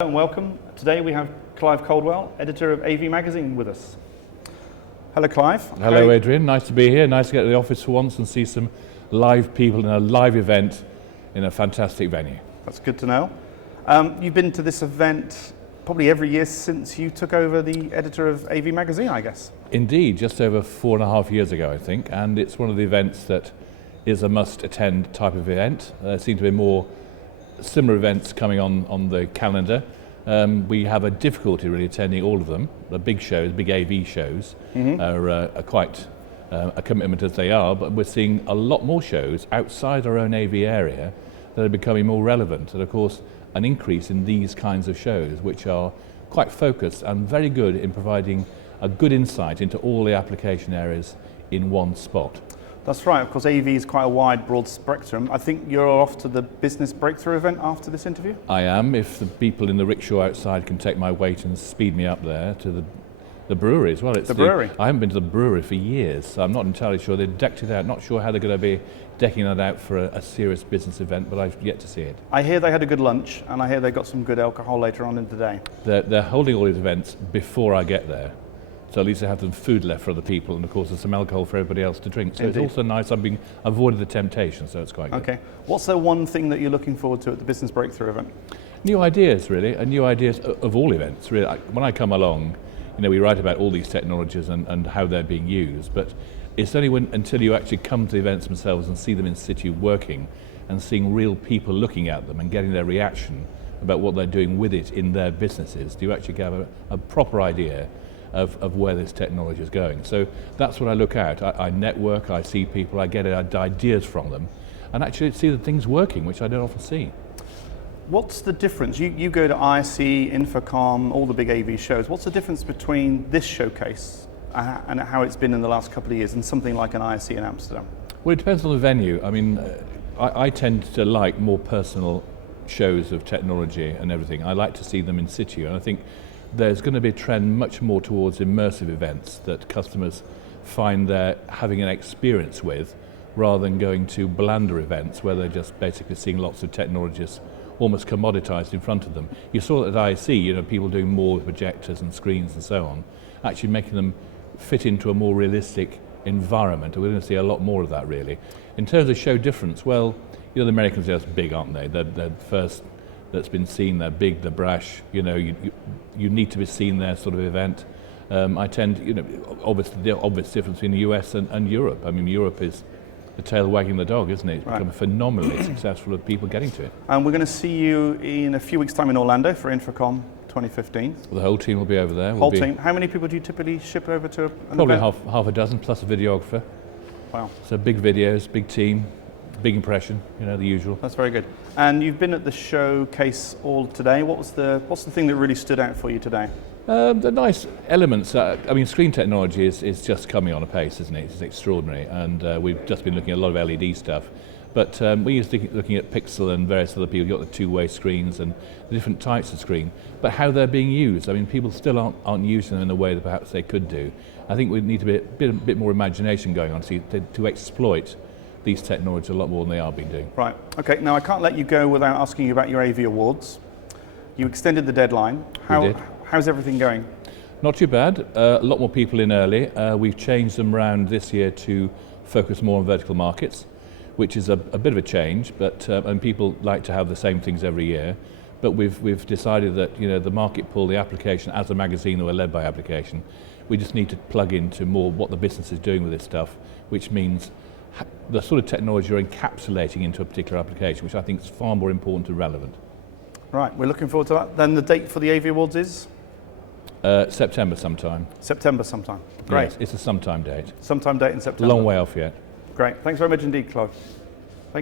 And welcome. Today we have Clive Coldwell, editor of AV Magazine, with us. Hello, Clive. Hello, Adrian. Nice to be here. Nice to get to the office for once and see some live people in a live event in a fantastic venue. That's good to know. You've been to this event probably every year since you took over the editor of AV Magazine, I guess. Indeed, just over 4.5 years ago, I think, and it's one of the events that is a must-attend type of event. There seem to be more similar events coming on the calendar. We have a difficulty really attending all of them. The big shows, big AV shows, are quite a commitment as they are, but we're seeing a lot more shows outside our own AV area that are becoming more relevant. And of course, an increase in these kinds of shows, which are quite focused and very good in providing a good insight into all the application areas in one spot. That's right, of course AV is quite a wide, broad spectrum. I think you're off to the Business Breakthrough event after this interview? I am, if the people in the rickshaw outside can take my weight and speed me up there to the brewery as well. It's the brewery? I haven't been to the brewery for years, so I'm not entirely sure. They've decked it out, not sure how they're going to be decking that out for a serious business event, but I've yet to see it. I hear they had a good lunch, and I hear they got some good alcohol later on in the day. They're holding all these events before I get there. So at least they have some food left for other people, and of course there's some alcohol for everybody else to drink. So Indeed. It's also nice. I've been avoided the temptation, so it's quite good. Okay. What's the one thing that you're looking forward to at the Business Breakthrough event? New ideas, really, and new ideas of all events. Really, when I come along, we write about all these technologies and how they're being used, but it's only until you actually come to the events themselves and see them in situ working, and seeing real people looking at them and getting their reaction about what they're doing with it in their businesses, do you actually get a proper idea of where this technology is going. So that's what I look at. I network, I see people, I get ideas from them, and actually see the things working, which I don't often see. What's the difference? You go to ISE, Infocom, all the big AV shows. What's the difference between this showcase and how it's been in the last couple of years and something like an ISE in Amsterdam? Well, it depends on the venue. I mean, I tend to like more personal shows of technology and everything. I like to see them in situ, and I think there's going to be a trend much more towards immersive events that customers find they're having an experience with, rather than going to blander events where they're just basically seeing lots of technologies almost commoditized in front of them. You saw at ISE, people doing more with projectors and screens and so on, actually making them fit into a more realistic environment. We're going to see a lot more of that, really. In terms of show difference, well, the Americans are just big, aren't they? They're first that's been seen, they're big, they're brash, you need to be seen there sort of event. I tend, obviously the obvious difference between the US and Europe. I mean, Europe is the tail wagging the dog, isn't it? It's become phenomenally successful of people getting to it. And we're going to see you in a few weeks' time in Orlando for Infocom 2015. The whole team will be over there. Whole team. How many people do you typically ship over to an Probably event? half a dozen, plus a videographer. Wow. So big videos, big team, big impression, the usual. That's very good. And you've been at the showcase all today. What's the thing that really stood out for you today? The nice elements. Screen technology is just coming on apace, isn't it? It's extraordinary, and we've just been looking at a lot of LED stuff. But we used to looking at Pixel and various other people. You've got the two-way screens and the different types of screen, but how they're being used. I mean, people still aren't using them in the way that perhaps they could do. I think we need to be a bit more imagination going on to exploit these technologies a lot more than they are being doing. Right. Okay. Now I can't let you go without asking you about your AV Awards. You extended the deadline. How's everything going? Not too bad. A lot more people in early. We've changed them around this year to focus more on vertical markets, which is a bit of a change. But and people like to have the same things every year. But we've decided that the market pull, the application as a magazine, we're led by application. We just need to plug into more what the business is doing with this stuff, which means the sort of technology you're encapsulating into a particular application, which I think is far more important and relevant. Right, we're looking forward to that. Then the date for the AV Awards is? September sometime. September sometime. Great. Yes, it's a sometime date. Sometime date in September. Long way off yet. Great. Thanks very much indeed, Clive.